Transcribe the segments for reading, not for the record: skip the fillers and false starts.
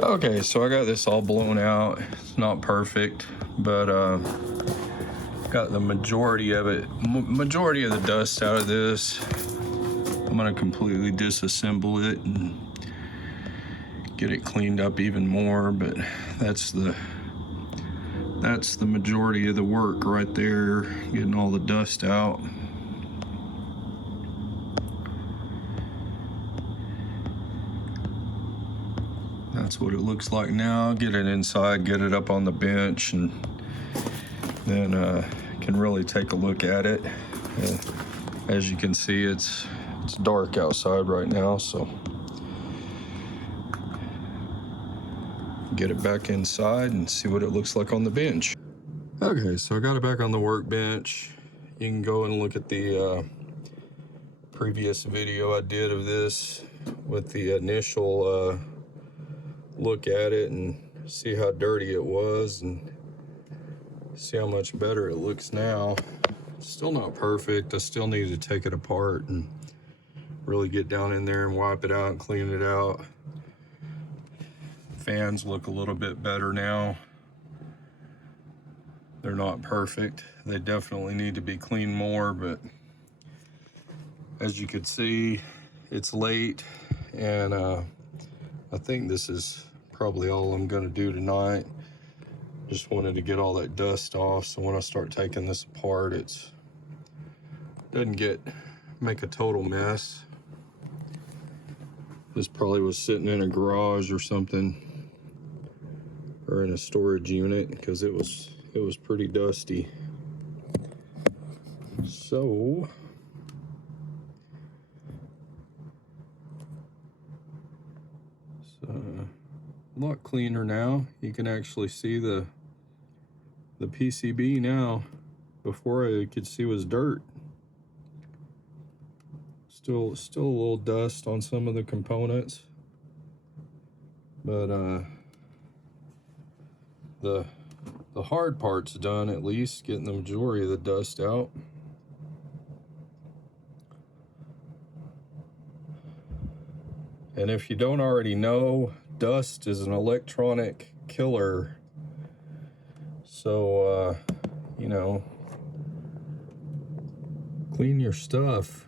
Okay, so I got this all blown out. It's not perfect, but got the majority of it, majority of the dust out of this. I'm gonna completely disassemble it and get it cleaned up even more, but that's the majority of the work right there, getting all the dust out. That's what it looks like now. Get it inside, get it up on the bench, and then can really take a look at it. As you can see, it's dark outside right now, so get it back inside and see what it looks like on the bench. Okay, so I got it back on the workbench. You can go and look at the previous video I did of this with the initial look at it and see how dirty it was and see how much better it looks now. Still not perfect. I still need to take it apart and really get down in there and wipe it out and clean it out. Fans look a little bit better now. They're not perfect. They definitely need to be cleaned more, but as you can see, it's late, and I think this is probably all I'm gonna do tonight. Just wanted to get all that dust off, so when I start taking this apart, it doesn't make a total mess. This probably was sitting in a garage or something, or in a storage unit, because it was pretty dusty. So it's a lot cleaner now. You can actually see the PCB now. Before I could see was dirt. Still a little dust on some of the components, but the hard part's done, at least getting the majority of the dust out. And if you don't already know, dust is an electronic killer. So you know, clean your stuff.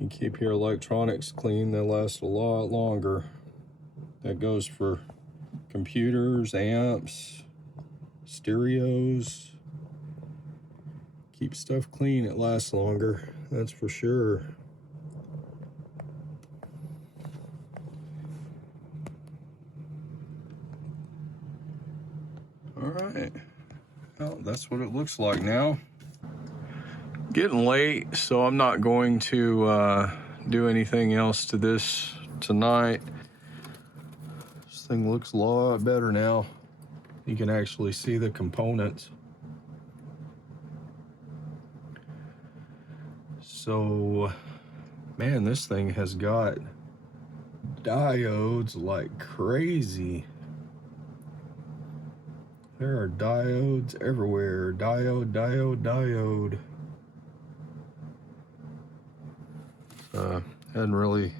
You keep your electronics clean, they'll last a lot longer. That goes for computers, amps, stereos. Keep stuff clean, it lasts longer, that's for sure. All right, well, that's what it looks like now. Getting late, so I'm not going to do anything else to this tonight. This thing looks a lot better now. You can actually see the components. So, man, this thing has got diodes like crazy. There are diodes everywhere. Diode, diode, diode. Hadn't really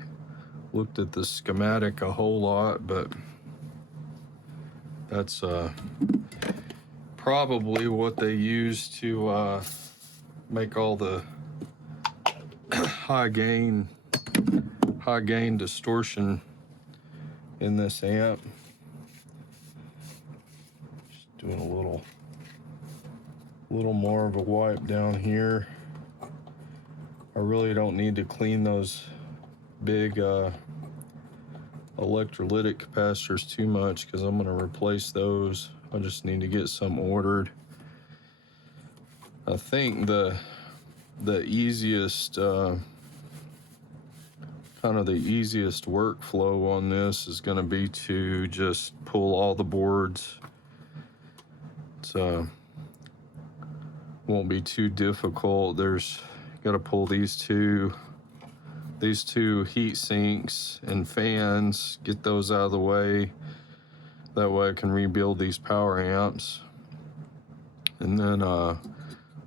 looked at the schematic a whole lot, but that's probably what they use to make all the high gain distortion in this amp. Just doing a little more of a wipe down here. I really don't need to clean those big electrolytic capacitors too much, because I'm going to replace those. I just need to get some ordered. I think the easiest kind of the easiest workflow on this is going to be to just pull all the boards. It's won't be too difficult. Got to pull these two heat sinks and fans, get those out of the way. That way I can rebuild these power amps. And then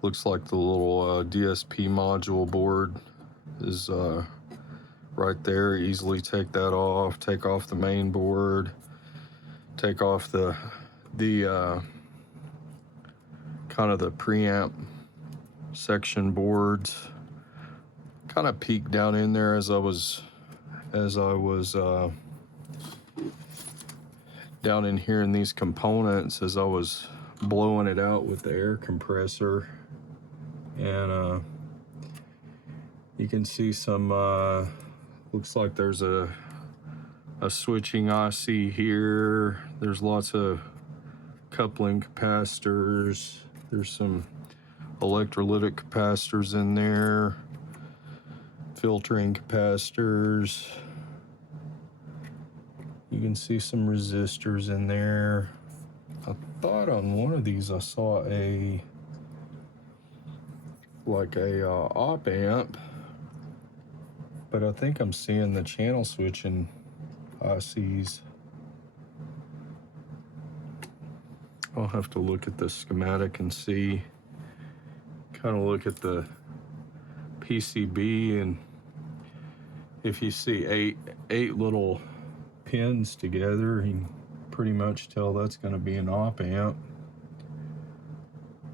looks like the little DSP module board is right there. Easily take that off, take off the main board, take off the kind of the preamp section boards. Kind of peeked down in there as I was down in here in these components as I was blowing it out with the air compressor, and you can see some looks like there's a switching IC here. There's lots of coupling capacitors. There's some electrolytic capacitors in there, filtering capacitors. You can see some resistors in there. I thought on one of these I saw like a op amp, but I think I'm seeing the channel switching ICs. I'll have to look at the schematic and see, kind of look at the PCB, and if you see eight little pins together, you can pretty much tell that's going to be an op amp.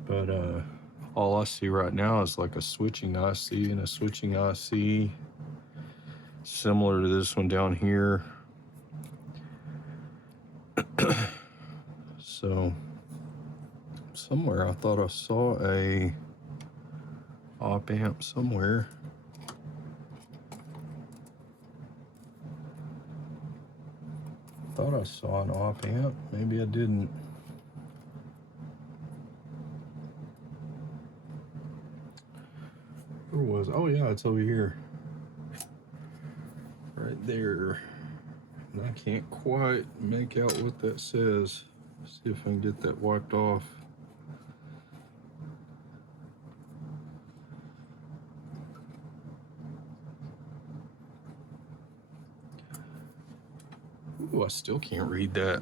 But all I see right now is like a switching IC and a switching IC, similar to this one down here. So somewhere I thought I saw a op amp somewhere. Thought I saw an op amp, maybe I didn't. Where was it? Oh yeah, it's over here. Right there. And I can't quite make out what that says. See if I can get that wiped off. Ooh, I still can't read that.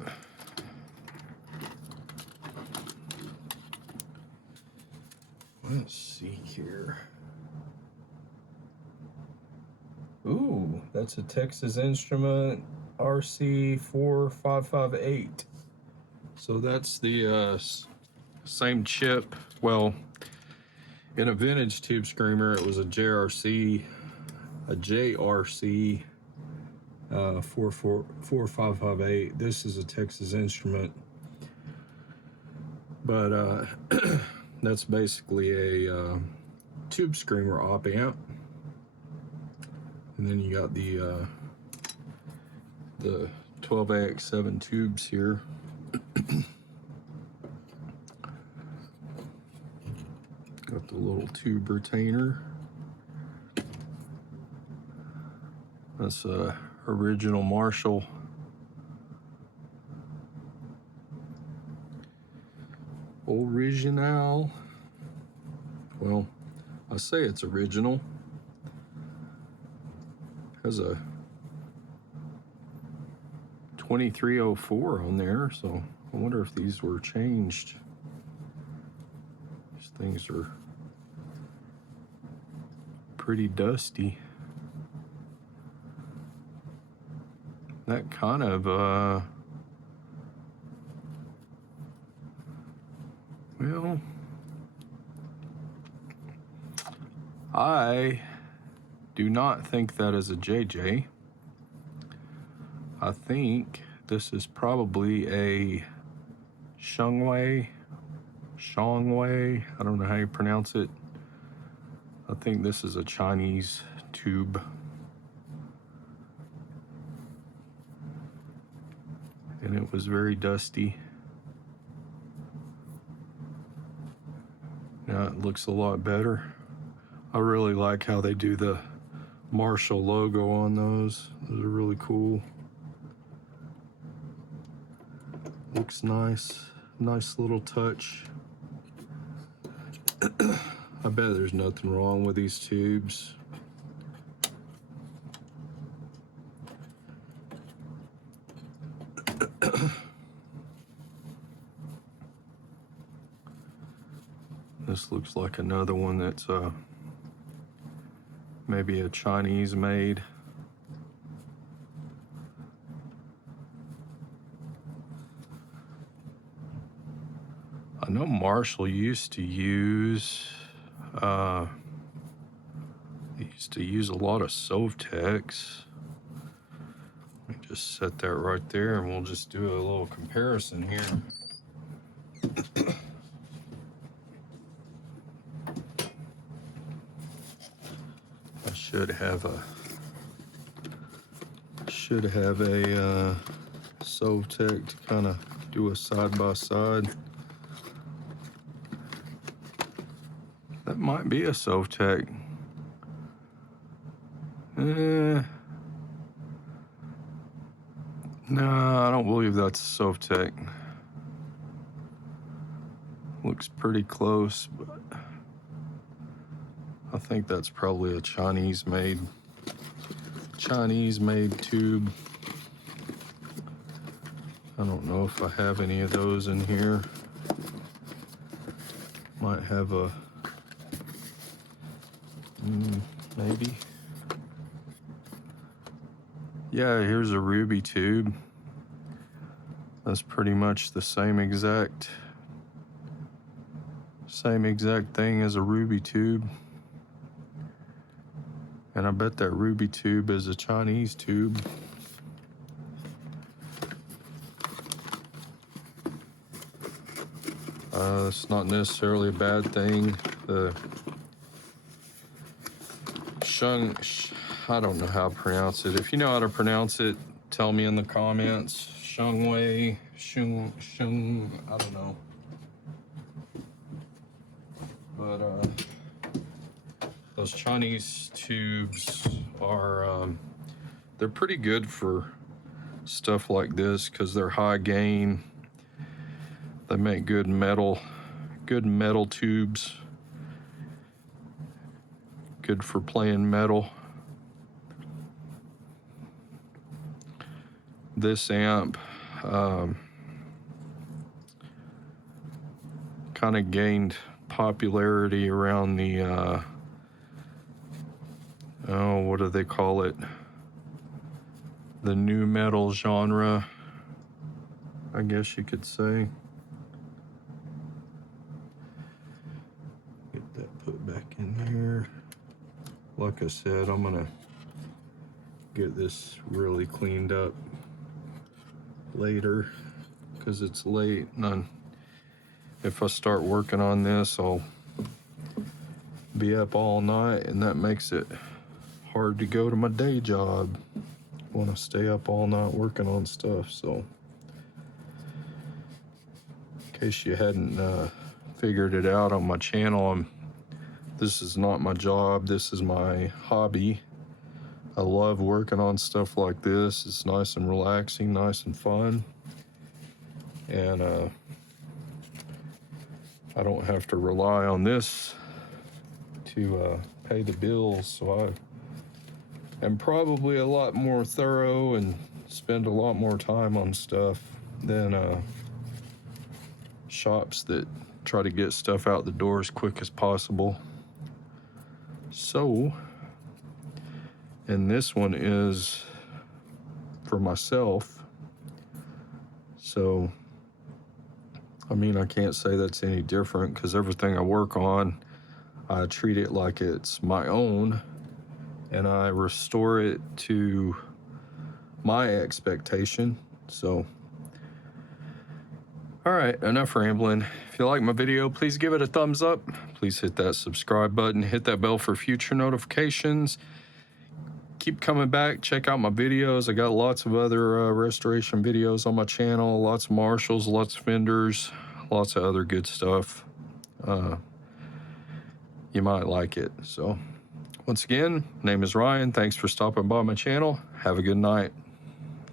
Let's see here. Ooh, that's a Texas Instrument RC4558. So that's the same chip. Well, in a vintage tube screamer, it was a JRC 4558. This is a Texas Instrument, but that's basically a tube screamer op amp. And then you got the 12AX7 tubes here. Got the little tube retainer. That's a original Marshall. Original. Well, I say it's original. Has a 2304 on there, so I wonder if these were changed. These things are pretty dusty. That kind of well, I do not think that is a JJ. I think this is probably a Shangwei. I don't know how you pronounce it. I think this is a Chinese tube. And it was very dusty. Now it looks a lot better. I really like how they do the Marshall logo on those. Those are really cool. Looks nice. Nice little touch. I bet there's nothing wrong with these tubes. This looks like another one that's maybe a Chinese made. I know Marshall used to use a lot of Sovtecs. Let me just set that right there and we'll just do a little comparison here. I should have a Sovtec to kind of do a side by side. That might be a Sovtec. No, I don't believe that's a Sovtec. Looks pretty close, but I think that's probably a Chinese-made tube. I don't know if I have any of those in here. Might have a, maybe. Yeah, here's a ruby tube. That's pretty much the same exact thing as a ruby tube. And I bet that ruby tube is a Chinese tube. It's not necessarily a bad thing. The I don't know how to pronounce it. If you know how to pronounce it, tell me in the comments. Shungwei, Shung, I don't know. But those Chinese tubes are, they're pretty good for stuff like this because they're high gain. They make good metal tubes. Good for playing metal. This amp kind of gained popularity around the what do they call it? The nu metal genre, I guess you could say. Get that put back in here. Like I said, I'm gonna get this really cleaned up later because it's late, and if I start working on this, I'll be up all night, and that makes it hard to go to my day job. I want to stay up all night working on stuff. So in case you hadn't figured it out on my channel, this is not my job. This is my hobby. I love working on stuff like this. It's nice and relaxing, nice and fun. And I don't have to rely on this to pay the bills. So I am probably a lot more thorough and spend a lot more time on stuff than shops that try to get stuff out the door as quick as possible. So, and this one is for myself. So, I mean, I can't say that's any different because everything I work on, I treat it like it's my own and I restore it to my expectation. So, all right, enough rambling. If you like my video, please give it a thumbs up. Please hit that subscribe button, hit that bell for future notifications. Keep coming back, check out my videos. I got lots of other restoration videos on my channel, lots of Marshalls, lots of Fenders, lots of other good stuff. You might like it. So once again, name is Ryan. Thanks for stopping by my channel. Have a good night.